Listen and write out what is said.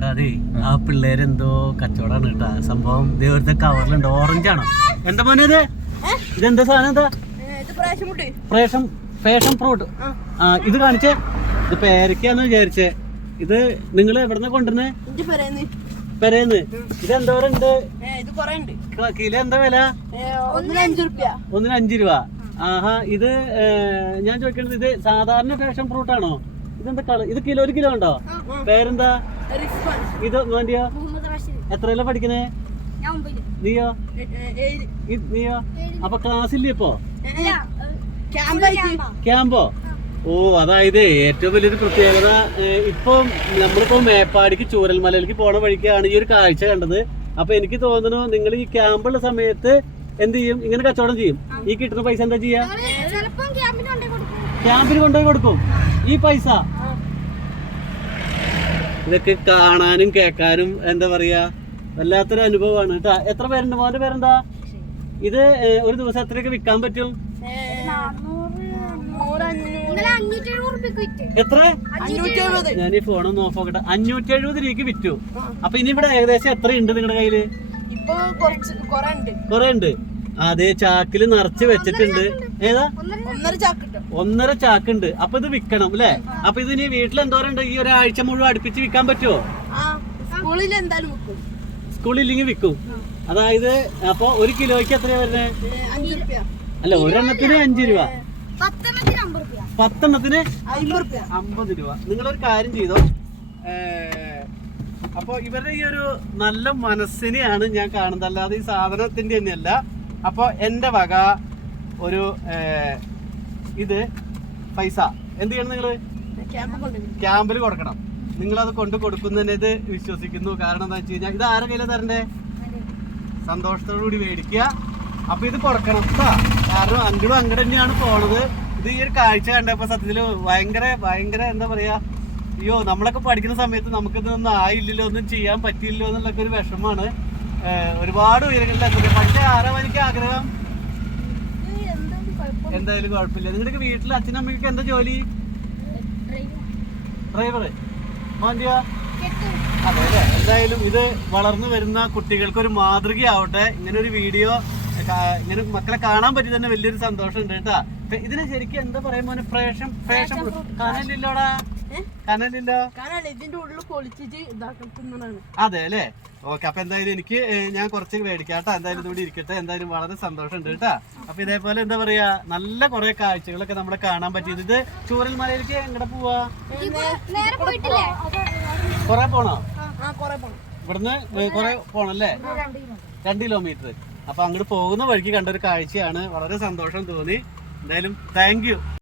എടാ അതെ ആ പിള്ളേരെന്തോ കച്ചവടാണ് കേട്ടാ. സംഭവം ദൈവത്തെ കവറിലുണ്ട് ഓറഞ്ച് ആണോ? എന്താ മോനെ ഇത്? ഇതെന്താ സാധനം എന്താ പ്രേഷം ഫേഷൻ ഫ്രൂട്ട് ആ. ഇത് കാണിച്ചേ. ഇത് പേരക്കാന്ന് വിചാരിച്ചേ. ഇത് നിങ്ങൾ എവിടുന്ന പറയുന്നു പെരേന്ന്. ഇത് എന്തോരം ഉണ്ട്. കിലോ എന്താ വില? ഒന്നിന് അഞ്ചു രൂപ. ആഹാ ഇത് ഞാൻ ചോദിക്കണത് ഇത് സാധാരണ ഫേഷൻ ഫ്രൂട്ട് ആണോ? ഇതെന്താ കളർ ഇത് കിലോ ഒരു കിലോ ഉണ്ടോ? പേരെന്താ? ഇത് വേണ്ടിയോ? എത്രയല്ല പഠിക്കണേ നീയോ? ഇത് നീയോ? അപ്പൊ ക്ലാസ്സില്ലേ ഇപ്പോ? ക്യാമ്പോ ഓ അതായത് ഏറ്റവും വലിയൊരു പ്രത്യേകത ഇപ്പം നമ്മളിപ്പോ മേപ്പാടിക്ക് ചൂരൽമലയിലേക്ക് പോണ വഴിക്കാണ് ഈ ഒരു കാഴ്ച കണ്ടത്. അപ്പൊ എനിക്ക് തോന്നുന്നു നിങ്ങൾ ഈ ക്യാമ്പുള്ള സമയത്ത് എന്ത് ചെയ്യും? ഇങ്ങനെ കച്ചവടം ചെയ്യും. ഈ കിട്ടുന്ന പൈസ എന്താ ചെയ്യാ? ക്യാമ്പിന് കൊണ്ടുപോയി കൊടുക്കും. ഈ പൈസ? ഇതൊക്കെ കാണാനും കേൾക്കാനും എന്താ പറയാ വല്ലാത്തൊരു അനുഭവമാണ്. കേട്ടോ എത്ര പേരുണ്ട്? മോന്റെ പേരെന്താ? ഇത് ഒരു ദിവസം എത്രയൊക്കെ വിൽക്കാൻ പറ്റും? എത്ര? ഞാൻ ഈ ഫോണൊന്ന് ഓഫ് ആക്കട്ടെ അഞ്ഞൂറ്റി എഴുപത് രൂപക്ക് വിറ്റു. അപ്പൊ ഇനി ഇവിടെ ഏകദേശം എത്ര ഉണ്ട് നിങ്ങളുടെ കയ്യിൽ? ഇപ്പൊ കുറച്ച് കൊറേ ഉണ്ട്. അതെ ഉണ്ട്. അതേ ചാക്കിൽ നിറച്ച് വെച്ചിട്ടുണ്ട്. ഏതാ? ഒന്നര ചാക്കുണ്ട്. അപ്പൊ ഇത് വിൽക്കണം അല്ലേ? അപ്പൊ ഇത് ഇനി വീട്ടിൽ എന്തോരം ഈ ഒരാഴ്ച മുഴുവൻ അടുപ്പിച്ച് വിൽക്കാൻ പറ്റുമോ സ്കൂളിൽ എന്തായാലും സ്കൂളിൽ ഇല്ലെങ്കിൽ വിൽക്കും. അതായത് അപ്പൊ ഒരു കിലോയ്ക്ക് എത്രയാ വരുന്നത് അല്ല ഒരെണ്ണത്തിന് അഞ്ചു രൂപ. പത്തെണ്ണത്തിന് അമ്പത് രൂപ. നിങ്ങളൊരു കാര്യം ചെയ്തോ? അപ്പോൾ അപ്പൊ ഇവരുടെ ഈ ഒരു നല്ല മനസ്സിനെയാണ് ഞാൻ കാണുന്നത്. അല്ലാതെ ഈ സാധനത്തിന്റെ തന്നെയല്ല. അപ്പൊ എന്റെ വക ഒരു ഇത് പൈസ. എന്ത് ചെയ്യണം ക്യാമ്പ് ക്യാമ്പിൽ കൊടുക്കണം. നിങ്ങൾ അത് കൊണ്ട് കൊടുക്കുന്നതിന് ഇത് വിശ്വസിക്കുന്നു. കാരണം എന്താ വെച്ച് കഴിഞ്ഞാൽ ഇത് ആരെ കയ്യിലാണ് തരണ്ടേ? സന്തോഷത്തോടു കൂടി മേടിക്കുക. അപ്പൊ ഇത് കൊടുക്കണം. കാരണം അങ്കിളും അങ്ങോട്ട് തന്നെയാണ് പോണത്. ഇത് ഈ ഒരു കാഴ്ച കണ്ടപ്പോ സത്യത്തിൽ ഭയങ്കര ഭയങ്കര എന്താ പറയാ അയ്യോ നമ്മളൊക്കെ പഠിക്കുന്ന സമയത്ത് നമുക്കിതൊന്നും ആയില്ലല്ലോ ഒന്നും ചെയ്യാൻ പറ്റിയില്ലോ എന്നുള്ളൊക്കെ ഒരു വിഷമാണ് ഒരുപാട് ഉയരങ്ങളിലെത്തുന്നത്. പക്ഷേ ആരോ എനിക്ക് ആഗ്രഹം? എന്തായാലും കുഴപ്പമില്ല. നിങ്ങളുടെ വീട്ടിൽ അച്ഛനും അമ്മയ്ക്ക് എന്താ ജോലി? ഡ്രൈവർ മോന്തിയോ? അതെ അല്ലേ? എന്തായാലും ഇത് വളർന്നു വരുന്ന കുട്ടികൾക്ക് ഒരു മാതൃകയാവട്ടെ. ഇങ്ങനെ ഒരു വീഡിയോ ഇങ്ങനെ മക്കളെ കാണാൻ പറ്റി തന്നെ വലിയൊരു സന്തോഷം ഉണ്ട് കേട്ടാ ഇതിനെ ശരിക്കും എന്താ പറയാ മോനെ? പ്രേഷം പ്രേഷം കനലില്ലോടാ. കനലില്ലോ? കാരണം ഇതിന്റെ ഉള്ളിൽ പൊളിച്ചിട്ട് ഇതാക്കുന്നതാണ് അതെ അല്ലേ? ഓക്കെ അപ്പൊ എന്തായാലും എനിക്ക് ഞാൻ കുറച്ച് മേടിക്കാം കേട്ടോ എന്തായാലും ഇതുകൂടി ഇരിക്കട്ടെ. എന്തായാലും വളരെ സന്തോഷമുണ്ട് കേട്ടോ. അപ്പൊ ഇതേപോലെ എന്താ പറയാ നല്ല കുറെ കാഴ്ചകളൊക്കെ നമ്മളെ കാണാൻ പറ്റിയത് ഇത് ചൂരൽ മലയിലേക്ക് എങ്ങടെ പോവാ? കൊറേ പോണോ? ഇവിടുന്ന് കൊറേ പോണല്ലേ? രണ്ട് കിലോമീറ്റർ. അപ്പൊ അങ്ങോട്ട് പോകുന്ന വഴിക്ക് കണ്ട ഒരു കാഴ്ചയാണ്. വളരെ സന്തോഷം തോന്നി. എന്തായാലും താങ്ക് യു.